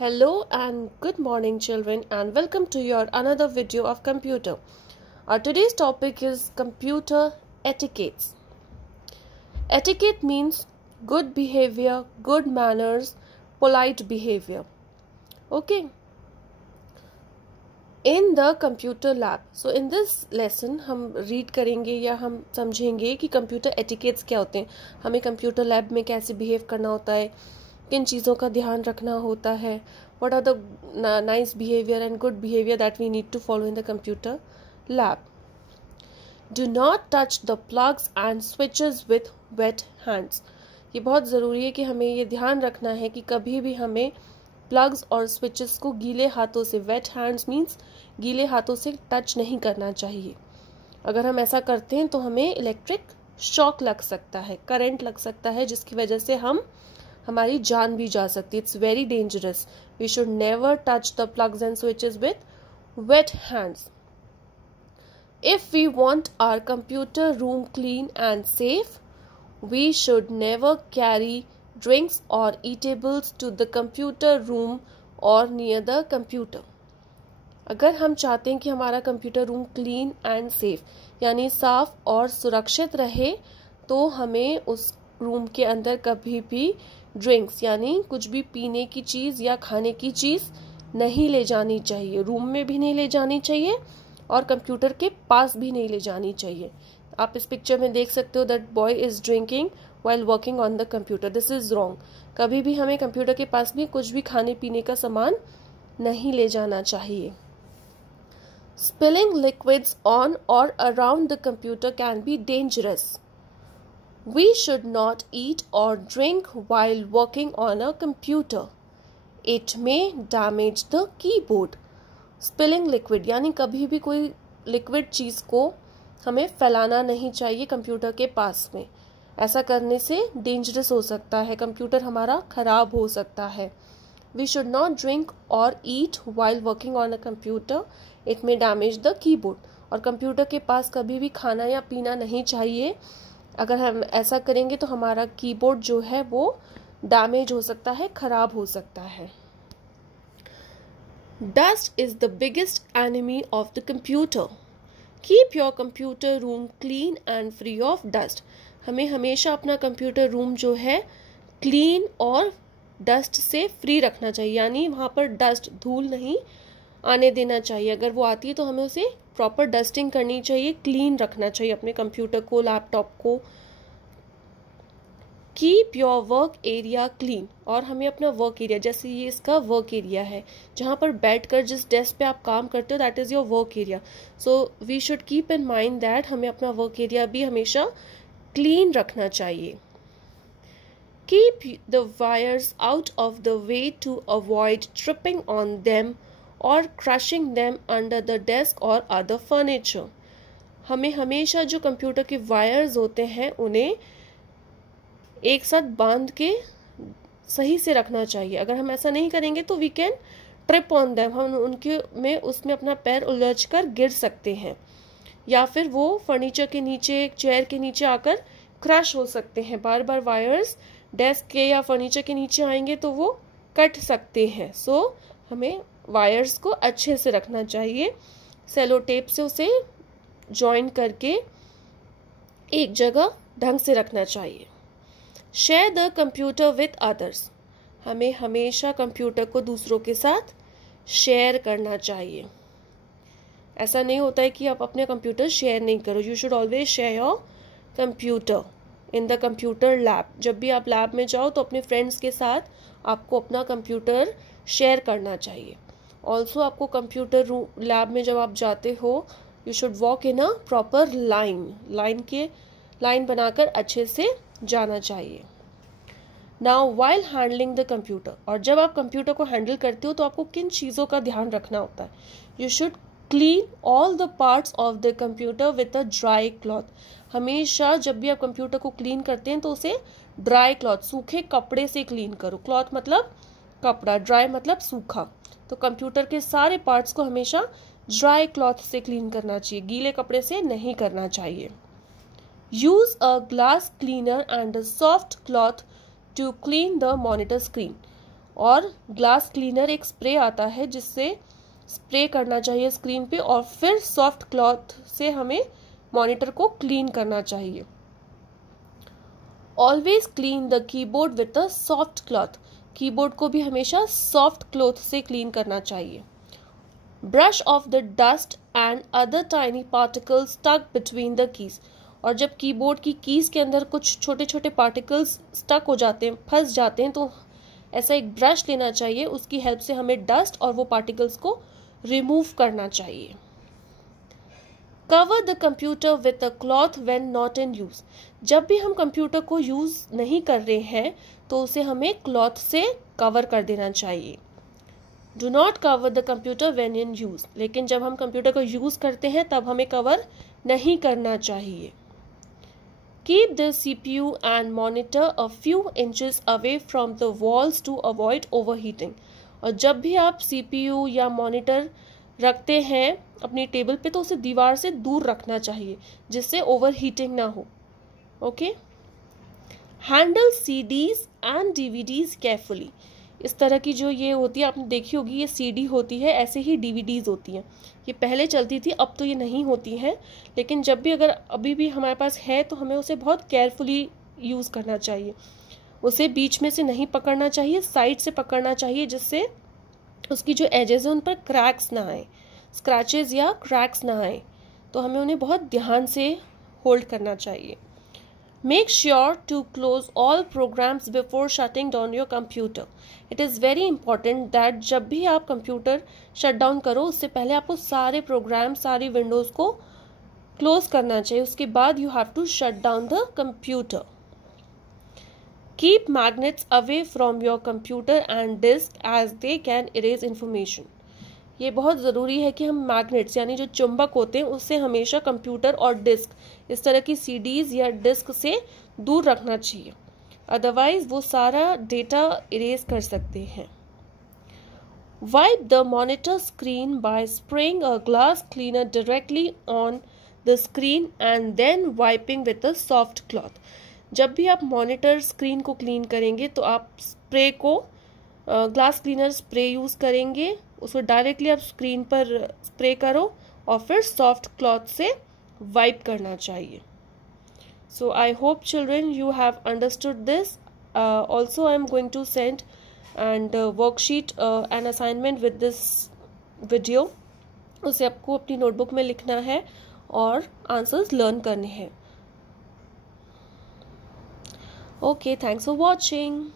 Hello and good morning children, and welcome to your another video of computer. Our today's topic is computer etiquettes. Etiquette means good behavior, good manners, polite behavior. Okay. In the computer lab. So in this lesson हम read करेंगे या हम समझेंगे कि computer etiquettes क्या होते हैं. हमें computer lab में कैसे behave करना होता है, किन चीज़ों का ध्यान रखना होता है, what are the nice behavior and good behavior that we need to follow in the computer lab. Do not touch the plugs and switches with wet hands. ये बहुत ज़रूरी है कि हमें ये ध्यान रखना है कि कभी भी हमें प्लग्स और स्विचेस को गीले हाथों से, वेट हैंड्स मीन्स गीले हाथों से टच नहीं करना चाहिए. अगर हम ऐसा करते हैं तो हमें इलेक्ट्रिक शॉक लग सकता है, करंट लग सकता है, जिसकी वजह से हमारी जान भी जा सकती है. It's very dangerous. We should never touch the plugs and switches with wet hands. If we want our computer room clean and safe, we should never carry drinks or eatables to the computer room or near the computer. अगर हम चाहते हैं कि हमारा computer room clean and safe यानी साफ और सुरक्षित रहे, तो हमें उस रूम के अंदर कभी भी ड्रिंक्स यानी कुछ भी पीने की चीज़ या खाने की चीज़ नहीं ले जानी चाहिए. रूम में भी नहीं ले जानी चाहिए और कंप्यूटर के पास भी नहीं ले जानी चाहिए. आप इस पिक्चर में देख सकते हो that boy is drinking while working on the computer. This is wrong. कभी भी हमें कंप्यूटर के पास भी कुछ भी खाने पीने का सामान नहीं ले जाना चाहिए. Spilling liquids on or around the computer can be dangerous. We should not eat or drink while working on a computer. It may damage the keyboard. Spilling liquid यानी कभी भी कोई लिक्विड चीज़ को हमें फैलाना नहीं चाहिए कंप्यूटर के पास में. ऐसा करने से डेंजरस हो सकता है, कंप्यूटर हमारा खराब हो सकता है. We should not drink or eat while working on a computer. It may damage the keyboard. और कंप्यूटर के पास कभी भी खाना या पीना नहीं चाहिए. अगर हम ऐसा करेंगे तो हमारा कीबोर्ड जो है वो डैमेज हो सकता है, खराब हो सकता है. Dust is the biggest enemy of the computer. Keep your computer room clean and free of dust. हमें हमेशा अपना कंप्यूटर रूम जो है क्लीन और डस्ट से फ्री रखना चाहिए, यानी वहाँ पर डस्ट, धूल नहीं आने देना चाहिए. अगर वो आती है तो हमें उसे प्रॉपर डस्टिंग करनी चाहिए, क्लीन रखना चाहिए अपने कंप्यूटर को, लैपटॉप को. Keep your work area clean. और हमें अपना वर्क एरिया, जैसे ये इसका वर्क एरिया है जहाँ पर बैठकर जिस डेस्क पे आप काम करते हो, that is your work area. So we should keep in mind that हमें अपना वर्क एरिया भी हमेशा क्लीन रखना चाहिए. Keep the wires out of the way to avoid tripping on them or crushing them under the desk or other furniture. हमें हमेशा जो computer के वायर्स होते हैं उन्हें एक साथ बांध के सही से रखना चाहिए. अगर हम ऐसा नहीं करेंगे तो we can trip on them. हम उसमें अपना पैर उलझ कर गिर सकते हैं, या फिर वो फर्नीचर के नीचे, चेयर के नीचे आकर क्रश हो सकते हैं. बार बार वायर्स डेस्क के या फर्नीचर के नीचे आएंगे तो वो कट सकते हैं. सो हमें वायर्स को अच्छे से रखना चाहिए, सेलो टेप से उसे जॉइन करके एक जगह ढंग से रखना चाहिए. Share the computer with others. हमें हमेशा कंप्यूटर को दूसरों के साथ शेयर करना चाहिए. ऐसा नहीं होता है कि आप अपने कंप्यूटर शेयर नहीं करो. You should always share your computer in the computer lab. जब भी आप लैब में जाओ तो अपने फ्रेंड्स के साथ आपको अपना कंप्यूटर शेयर करना चाहिए. ऑल्सो आपको कंप्यूटर रूम लैब में जब आप जाते हो, you should walk in a proper line बनाकर अच्छे से जाना चाहिए. Now while handling the computer. और जब आप कंप्यूटर को हैंडल करते हो तो आपको किन चीज़ों का ध्यान रखना होता है. You should clean all the parts of the computer with a dry cloth. हमेशा जब भी आप कंप्यूटर को क्लीन करते हैं तो उसे ड्राई क्लॉथ, सूखे कपड़े से क्लीन करो. क्लॉथ मतलब कपड़ा, ड्राई मतलब सूखा. तो कंप्यूटर के सारे पार्ट्स को हमेशा ड्राई क्लॉथ से क्लीन करना चाहिए, गीले कपड़े से नहीं करना चाहिए. Use a glass cleaner and a soft cloth to clean the monitor screen. और ग्लास क्लीनर एक स्प्रे आता है जिससे स्प्रे करना चाहिए स्क्रीन पे, और फिर सॉफ्ट क्लॉथ से हमें मॉनिटर को क्लीन करना चाहिए। Always clean the keyboard with a soft cloth, keyboard को भी हमेशा सॉफ्ट क्लॉथ से क्लीन करना चाहिए। Brush off the dust and other tiny particles stuck between the keys, और जब कीबोर्ड की कीज के अंदर कुछ छोटे छोटे पार्टिकल्स स्टक हो जाते हैं, फंस जाते हैं, तो ऐसा एक ब्रश लेना चाहिए, उसकी हेल्प से हमें डस्ट और वो पार्टिकल्स को रिमूव करना चाहिए। Cover the computer with a cloth when not in use, जब भी हम कंप्यूटर को यूज नहीं कर रहे हैं तो उसे हमें क्लॉथ से कवर कर देना चाहिए। Do not cover the computer when in use, लेकिन जब हम कंप्यूटर को यूज करते हैं तब हमें कवर नहीं करना चाहिए। Keep the CPU and monitor a few inches away from the walls to avoid overheating, और जब भी आप CPU या मॉनिटर रखते हैं अपनी टेबल पे तो उसे दीवार से दूर रखना चाहिए जिससे ओवरहीटिंग ना हो। Okay. Handle CDs and DVDs carefully, इस तरह की जो ये होती है आपने देखी होगी, ये CD होती है, ऐसे ही DVDs होती हैं। ये पहले चलती थी, अब तो ये नहीं होती हैं, लेकिन जब भी अगर अभी भी हमारे पास है तो हमें उसे बहुत केयरफुली यूज़ करना चाहिए। उसे बीच में से नहीं पकड़ना चाहिए, साइड से पकड़ना चाहिए जिससे उसकी जो एजेस हैं उन पर क्रैक्स ना आए, स्क्रैचेस या क्रैक्स ना आए, तो हमें उन्हें बहुत ध्यान से होल्ड करना चाहिए। Make sure to close all programs before shutting down your computer. It is very important that जब भी आप कंप्यूटर शट डाउन करो उससे पहले आपको सारे प्रोग्राम, सारी विंडोज़ को क्लोज करना चाहिए, उसके बाद you have to shut down the computer. Keep magnets away from your computer and disk as they can erase information. ये बहुत ज़रूरी है कि हम मैग्नेट्स यानी जो चुंबक होते हैं उससे हमेशा कंप्यूटर और डिस्क, इस तरह की CDs या डिस्क से दूर रखना चाहिए, अदरवाइज वो सारा डेटा इरेज कर सकते हैं। Wipe the monitor screen by spraying a glass cleaner directly on the screen and then wiping with a soft cloth, जब भी आप मॉनिटर स्क्रीन को क्लीन करेंगे तो आप स्प्रे को ग्लास क्लीनर स्प्रे यूज़ करेंगे, उसको डायरेक्टली आप स्क्रीन पर स्प्रे करो और फिर सॉफ्ट क्लॉथ से वाइप करना चाहिए। So I hope children you have understood this. Also I am going to send and worksheet and assignment with this video, उसे आपको अपनी नोटबुक में लिखना है और आंसर्स लर्न करने हैं। Okay, thanks for watching.